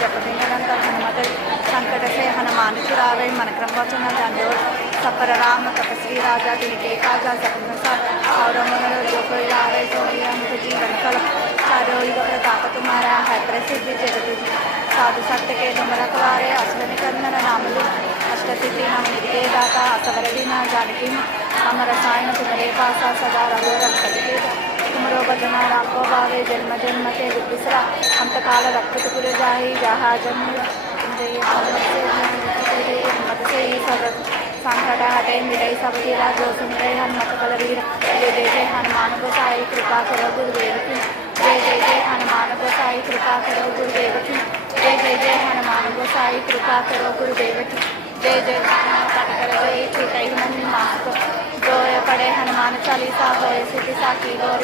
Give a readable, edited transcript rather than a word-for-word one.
जपते निरंतर हनुमत संकट से हनुमान छुड़ावे मन क्रम वचन ध्यान सफर राम तपस्वी राजा तिनके काजा सपन और मन जो कोई लावे सो अंत जीवन फल चारो युग प्रताप तुम्हारा है प्रसिद्ध जगत साधु सत्य के तुम रखवारे अश्विन कंदन नाम लो अष्टसिद्धि नाम नित्य दाता असवर दीना जानकी हम रसायन तुम्हारे पासा सदा रघु रक्षके तुमरो भजना राम को भावे जन्म जन्म के विसरा अंत काल रक्षित पुर जाहि जहाँ जन्म हिम्मत से ही सब संकट हटे मिटई सब पीरा जो सुनते हनुमत बल वीर जय जय जय हनुमान गोसाई कृपा करो गुरुदेव की जय जय जय हनुमान गोसाई कृपा करो गुरुदेव की जय जय जय हनुमान गोसाई कृपा करो गुरुदेव की जय जय पठ कर जय चितई मन मास जो पढ़े हनुमान चालीसा होए सिद्धि साखी गौर